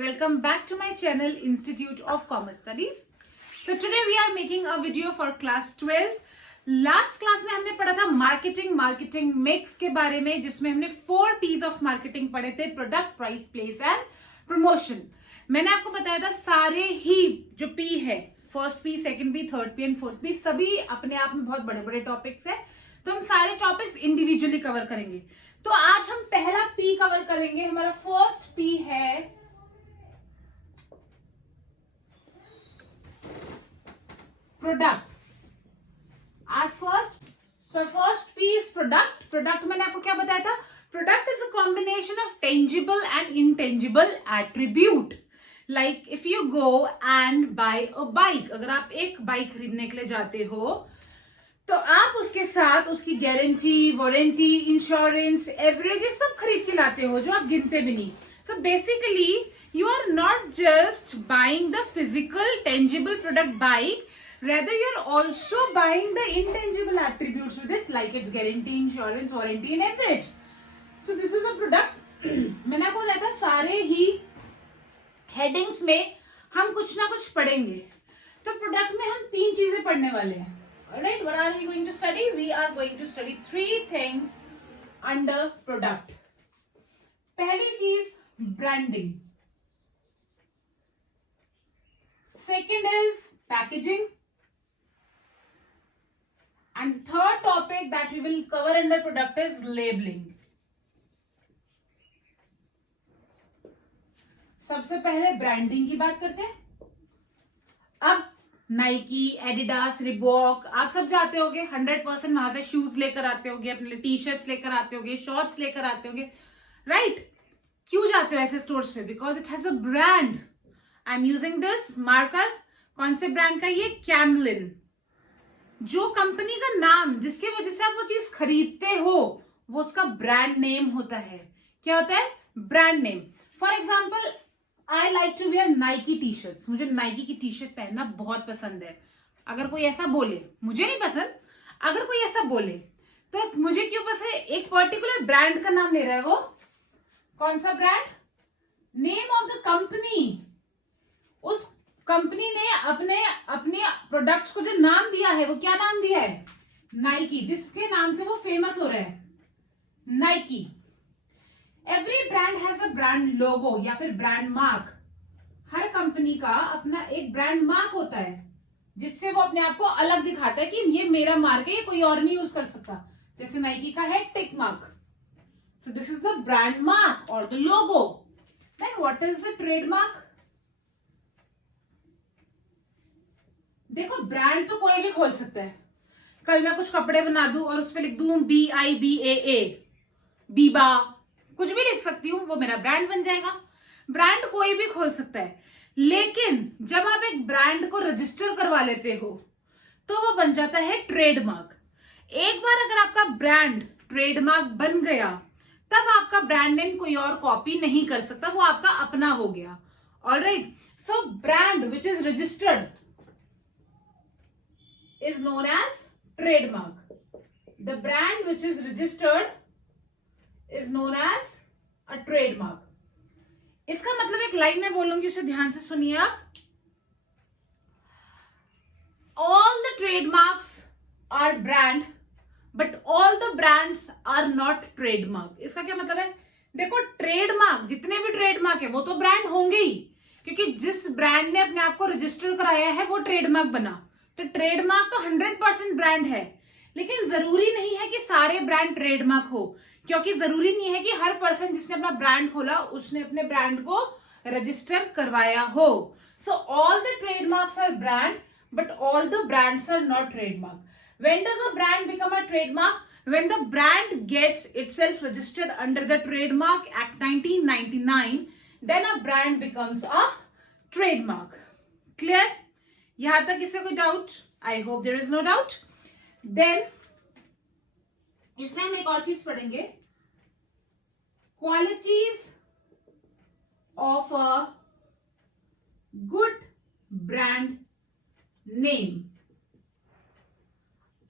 Welcome back to my channel Institute of Commerce Studies. So today we are making a video for class 12. Last class में हमने पढ़ा था marketing mix के बारे में, जिसमें हमने 4 P's ऑफ मार्केटिंग पढ़े थे: product, price, place and promotion. मैंने आपको बताया था सारे ही जो P है, first P, second P, third P and fourth P, सभी अपने आप में बहुत बड़े बड़े टॉपिक्स है, तो हम सारे टॉपिक्स इंडिविजुअली कवर करेंगे। तो आज हम पहला P कवर करेंगे। हमारा फर्स्ट P है product. First P is product. Product मैंने आपको क्या बताया था? Product is a combination of tangible and intangible attribute. Like if you go and buy a bike, अगर आप एक बाइक खरीदने के लिए जाते हो तो आप उसके साथ उसकी गारंटी, वारंटी, इंश्योरेंस, एवरेजेस सब खरीद के लाते हो, जो आप गिनते भी नहीं। So basically you are not just buying the physical tangible product bike, rather you're also buying the intangible attributes with it, like its guarantee, insurance, warranty and average. So this is a product. मैंने आपको बताया था सारे ही headings में हम कुछ ना कुछ पढ़ेंगे। तो प्रोडक्ट में हम 3 चीजें पढ़ने वाले हैं। Alright, what are we going to study? We are going to study 3 things under product. पहली चीज branding. Second is packaging. And third topic that we will cover under product is labeling. सबसे पहले ब्रांडिंग की बात करते हैं। अब Nike, Adidas, Reebok, आप सब जाते होगे 100% वहां से शूज लेकर आते होगे, अपने टी शर्ट्स लेकर आते होगे, शॉर्ट्स लेकर आते होगे, राइट? क्यों जाते हो ऐसे स्टोर्स पे? Because it has a brand. I am using this marker. कौन से ब्रांड का? ये कैमलिन। जो कंपनी का नाम, जिसकी वजह से आप वो चीज खरीदते हो, वो उसका ब्रांड नेम होता है। क्या होता है? Brand name. For example, I like to wear Nike T shirts. मुझे नाइकी की टी शर्ट पहनना बहुत पसंद है। अगर कोई ऐसा बोले, मुझे नहीं पसंद, अगर कोई ऐसा बोले तो मुझे क्यों पसंद? एक पर्टिकुलर ब्रांड का नाम ले रहा है वो। कौन सा brand? Name of the company. उस कंपनी ने अपने प्रोडक्ट्स को जो नाम दिया है, वो क्या नाम दिया है? नाइकी, जिसके नाम से वो फेमस हो रहा है, Nike. Every brand has a brand logo या फिर ब्रांड मार्क। हर कंपनी का अपना एक ब्रांड मार्क होता है, जिससे वो अपने आप को अलग दिखाता है कि ये मेरा मार्क है, ये कोई और नहीं यूज कर सकता। जैसे नाइकी का है tick mark. So this is the brand mark or the logo. Then what is the trademark? देखो, ब्रांड तो कोई भी खोल सकता है। कल मैं कुछ कपड़े बना दूं और उस पर लिख दूं BIBAA, बीबा, कुछ भी लिख सकती हूँ, वो मेरा ब्रांड बन जाएगा। ब्रांड कोई भी खोल सकता है, लेकिन जब आप एक ब्रांड को रजिस्टर करवा लेते हो तो वो बन जाता है ट्रेडमार्क। एक बार अगर आपका ब्रांड ट्रेडमार्क बन गया, तब आपका ब्रांड नेम कोई और कॉपी नहीं कर सकता, वो आपका अपना हो गया। Alright, so brand which is registered is known as trademark. The brand which is registered is known as a trademark. इसका मतलब एक लाइन में बोलूंगी, उसे ध्यान से सुनिए आप। All the trademarks are brand, but all the brands are not trademark. इसका क्या मतलब है? देखो, ट्रेडमार्क, जितने भी ट्रेडमार्क है वो तो ब्रांड होंगे ही, क्योंकि जिस ब्रांड ने अपने आप को रजिस्टर कराया है वो ट्रेडमार्क बना। तो ट्रेडमार्क तो 100% ब्रांड है, लेकिन जरूरी नहीं है कि सारे ब्रांड ट्रेडमार्क हो, क्योंकि जरूरी नहीं है कि हर पर्सन जिसने अपना ब्रांड खोला उसने अपने ब्रांड को रजिस्टर करवाया हो। So all the trademarks are brand, but all the brands are not trademark. When does a brand become a trademark? When the brand gets itself registered under the Trademark Act 1999, then a brand becomes a trademark. Clear? यहां तक इससे कोई doubt? I hope there is no doubt. Then इसमें हम एक और चीज पढ़ेंगे, qualities of a good brand name.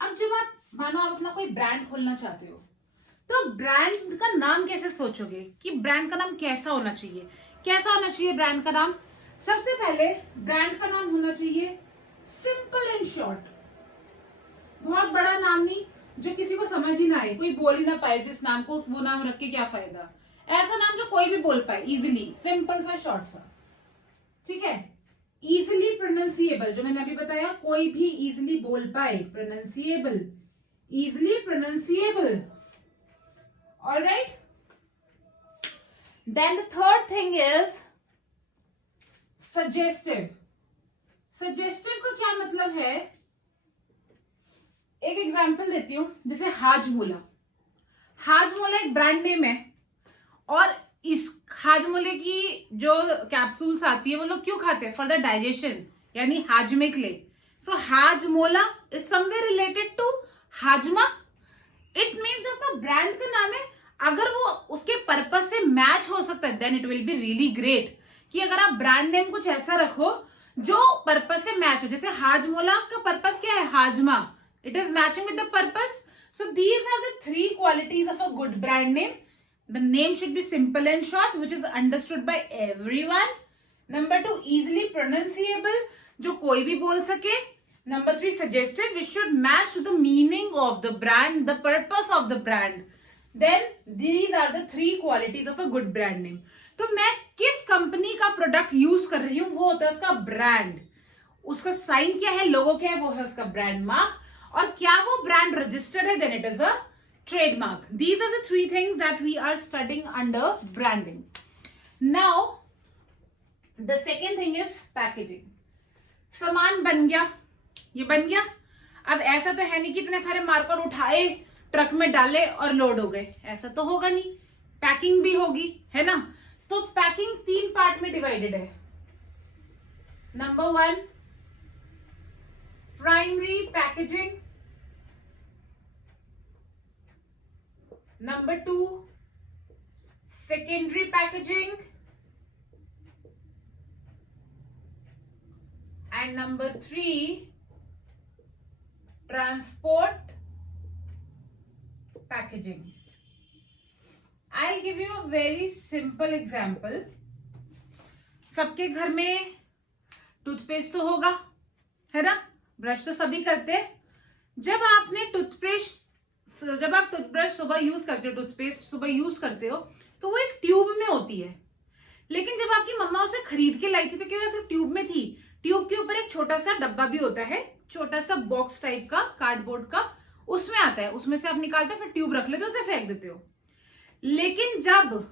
अब जब आप मानो आप अपना कोई ब्रांड खोलना चाहते हो, तो ब्रांड का नाम कैसे सोचोगे कि ब्रांड का नाम कैसा होना चाहिए? कैसा होना चाहिए ब्रांड का नाम? सबसे पहले ब्रांड का नाम होना चाहिए सिंपल एंड शॉर्ट, बहुत बड़ा नाम नहीं जो किसी को समझ ही ना आए, कोई बोल ही ना पाए जिस नाम को, वो नाम रख के क्या फायदा। ऐसा नाम जो कोई भी बोल पाए इजिली, सिंपल सा शॉर्ट सा, ठीक है। इजिली प्रोनाउंसिएबल, जो मैंने अभी बताया, कोई भी इजिली बोल पाए, pronounceable, easily pronounceable, alright. Then the third thing is suggestive. Suggestive का क्या मतलब है? एक एग्जांपल देती हूं, जैसे हाजमोला। हाजमोला एक ब्रांड नेम है, और इस हाजमोले की जो कैप्सूल्स आती है वो लोग क्यों खाते हैं? फॉर द डाइजेशन, यानी हाजमे के लिए। So Hajmola is somewhere related to hajma. It means आपका ब्रांड का नाम है, अगर वो उसके पर्पस से मैच हो सकता है then it will be really great. कि अगर आप ब्रांड नेम कुछ ऐसा रखो जो पर्पस से मैच हो, जैसे हाजमोला का पर्पस क्या है? हाजमा, it is matching with the purpose. So these are the 3 qualities of a good brand name. The name should be simple and short, which is understood by everyone. Number 2, easily pronunciable, जो कोई भी बोल सके. Number 3, suggestive, which should match to the meaning of the brand, the purpose of the brand. Then these are the 3 qualities of a good brand name. तो मैं किस company का product use कर रही हूँ वो होता है उसका ब्रांड. उसका साइन क्या है, लोगो क्या है, वो है उसका ब्रांड मार्क. और क्या वो ब्रांड रजिस्टर्ड है, then it is a trademark. These are the 3 things that we are studying under branding. Now the second thing is packaging. सामान बन गया, ये बन गया. अब ऐसा तो है नहीं कि इतने सारे मार्कर उठाए, ट्रक में डाले और लोड हो गए, ऐसा तो होगा नहीं. पैकिंग भी होगी, है ना. तो पैकिंग 3 पार्ट में डिवाइडेड है. Number 1, primary packaging. Number 2, secondary packaging, and number 3, transport packaging. I'll give you a very simple example. सबके घर में टूथपेस्ट तो होगा, है ना. ब्रश तो सभी करते हैं. जब आप टूथब्रश सुबह यूज करते हो, टूथपेस्ट सुबह यूज करते हो, तो वो एक ट्यूब में होती है. लेकिन जब आपकी मम्मा उसे खरीद के लाई थी तो क्या सिर्फ ट्यूब में थी? ट्यूब के ऊपर एक छोटा सा डब्बा भी होता है, छोटा सा बॉक्स टाइप का, कार्डबोर्ड का, उसमें आता है. उसमें से आप निकालते हो, फिर ट्यूब रख लेते हो, उसे फेंक देते हो. लेकिन जब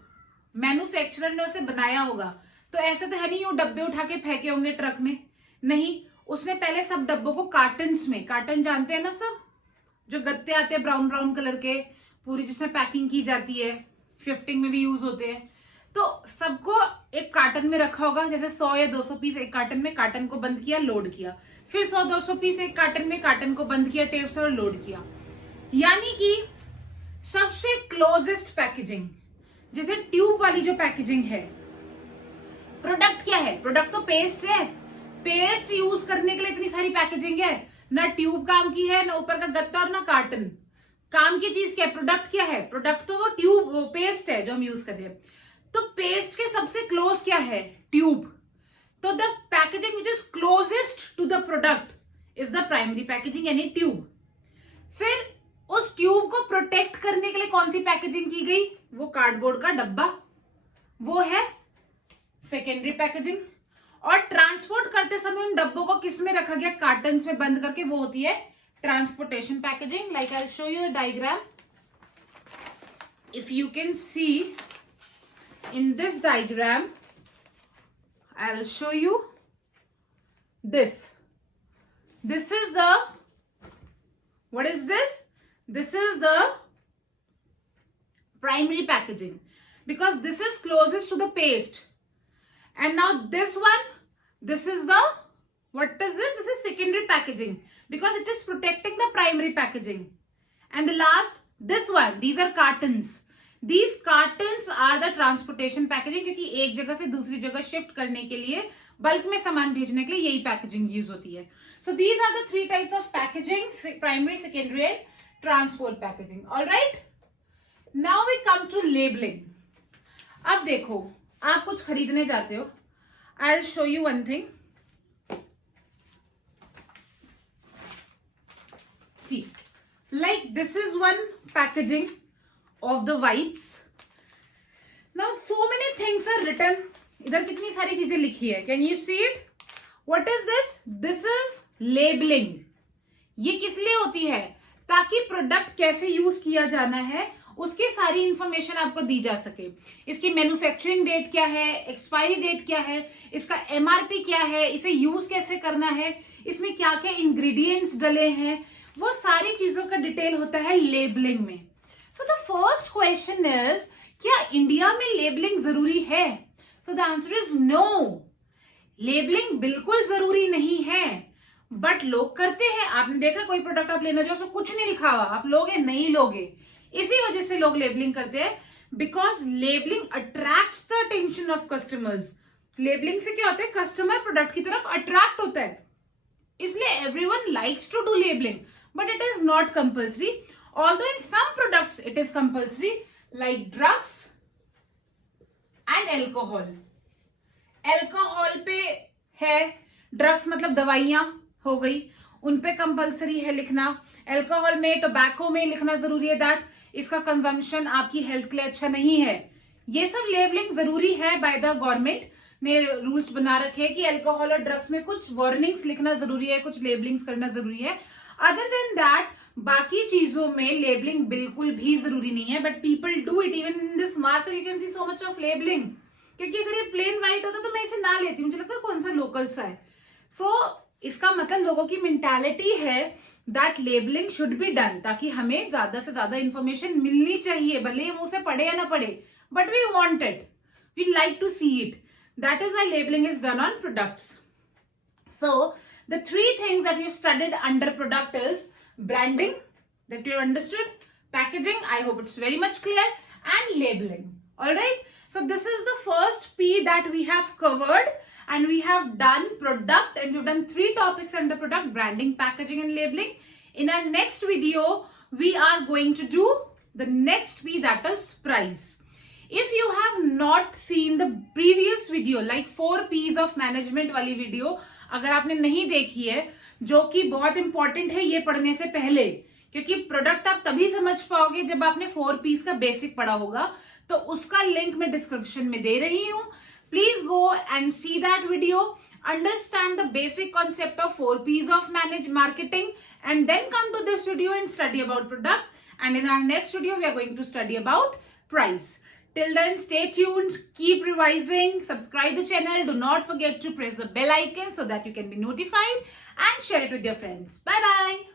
मैन्युफैक्चरर ने उसे बनाया होगा तो ऐसे तो है नहीं वो डब्बे उठा के फेंके होंगे ट्रक में. नहीं, उसने पहले सब डब्बों को कार्टन्स में, कार्टन जानते हैं ना सब, जो गत्ते आते हैं ब्राउन ब्राउन कलर के, पूरी जिसमें पैकिंग की जाती है, शिफ्टिंग में भी यूज होते हैं. तो सबको एक कार्टन में रखा होगा, जैसे 100 या 200 पीस एक कार्टन में, कार्टन को बंद किया, लोड किया. फिर 100-200 पीस एक कार्टन में, कार्टन को बंद किया टेप से और लोड किया. यानी कि सबसे क्लोजेस्ट पैकेजिंग, जैसे ट्यूब वाली जो पैकेजिंग है. प्रोडक्ट क्या है? प्रोडक्ट तो पेस्ट है. पेस्ट यूज करने के लिए इतनी सारी पैकेजिंग है. ना ट्यूब काम की है, ना ऊपर का गत्ता और ना कार्टन. काम की चीज क्या है? प्रोडक्ट क्या है? प्रोडक्ट तो वो ट्यूब, वो पेस्ट है जो हम यूज कर रहे हैं. तो पेस्ट के सबसे क्लोज क्या है? ट्यूब. तो the packaging which is closest to the product is the primary packaging, यानी ट्यूब. फिर उस ट्यूब को प्रोटेक्ट करने के लिए कौन सी पैकेजिंग की गई? वो कार्डबोर्ड का डब्बा, वो है सेकेंडरी पैकेजिंग. और ट्रांसपोर्ट करते समय उन डब्बों को किस में रखा गया? कार्टन्स में बंद करके, वो होती है transportation packaging. Like I will show you the diagram. If you can see in this diagram, I will show you this. This is the, what is this? This is the primary packaging because this is closest to the paste. And now this one, this is the, what is this? This is secondary packaging because it is protecting the primary packaging. And the last, this one, these are cartons. These cartons are the transportation packaging क्योंकि एक जगह से दूसरी जगह shift करने के लिए, bulk में सामान भेजने के लिए यही पैकेजिंग यूज होती है. So these are the 3 types of packaging: primary, secondary, and transport packaging. All right. Now we come to labeling. अब देखो, आप कुछ खरीदने जाते हो, I will show you one thing. See, like this is one packaging of the wipes. Now so many things are written. इधर कितनी सारी चीजें लिखी है. Can you see it? What is this? This is labeling. ये किस लिए होती है? ताकि प्रोडक्ट कैसे यूज किया जाना है उसकी सारी इंफॉर्मेशन आपको दी जा सके. इसकी मैन्युफैक्चरिंग डेट क्या है, एक्सपायरी डेट क्या है, इसका एमआरपी क्या है, इसे यूज कैसे करना है, इसमें क्या क्या इंग्रेडिएंट्स डले हैं, वो सारी चीजों का डिटेल होता है लेबलिंग में. तो द फर्स्ट क्वेश्चन इज, क्या इंडिया में लेबलिंग जरूरी है? तो the answer is no. Labelling बिल्कुल जरूरी नहीं है, बट लोग करते हैं. आपने देखा कोई प्रोडक्ट आप लेना जो उसमें कुछ नहीं लिखा हुआ, आप लोगे नहीं लोगे. इसी वजह से लोग लेबलिंग करते हैं, because labelling attracts the attention of customers. Labelling से क्या होता है, कस्टमर प्रोडक्ट की तरफ अट्रैक्ट होता है, इसलिए everyone likes to do labelling. But it is not compulsory, although in some products it is compulsory, like drugs and alcohol. Alcohol पे है, drugs मतलब दवाइयां हो गई, उन पे कंपल्सरी है लिखना. अल्कोहल में, टोबैको में लिखना जरूरी है दैट इसका कंजम्पशन आपकी हेल्थ के लिए अच्छा नहीं है. ये सब लेबलिंग जरूरी है, बाय द गवर्नमेंट ने रूल्स बना रखे हैं कि अल्कोहल और ड्रग्स में कुछ वार्निंग्स लिखना जरूरी है, कुछ लेबलिंग्स करना जरूरी है. अदर देन दैट बाकी चीजों में लेबलिंग बिल्कुल भी जरूरी नहीं है, but people do it. Even in this market you can see so much of labelling. क्योंकि अगर ये प्लेन व्हाइट होता तो मैं इसे ना लेती, मुझे लगता है कौन सा लोकल सा है. सो इसका मतलब लोगों की मेंटालिटी है that labelling should be done, ताकि हमें ज्यादा से ज्यादा इंफॉर्मेशन मिलनी चाहिए, भले हम उसे पढ़े या ना पढ़े, but we want it, we like to see it. That is why labelling is done on products. So the three things that we've studied under product is branding, that you understood, packaging, I hope it's very much clear, and labeling. All right, so this is the first P that we have covered, and we have done product, and we've done 3 topics under product: branding, packaging, and labeling. In our next video we are going to do the next P, that is price. If you have not seen the previous video, like 4 P's of management वाली video, अगर आपने नहीं देखी है, जो कि बहुत important है ये पढ़ने से पहले, क्योंकि प्रोडक्ट आप तभी समझ पाओगे जब आपने 4 P's का बेसिक पढ़ा होगा, तो उसका लिंक मैं डिस्क्रिप्शन में दे रही हूं. Please go and see that video, understand the basic concept of 4 P's of marketing, and then come to this video and study about product. And in our next video we are going to study about price. Till then, stay tuned, keep revising, subscribe the channel, do not forget to press the bell icon so that you can be notified, and share it with your friends. Bye bye.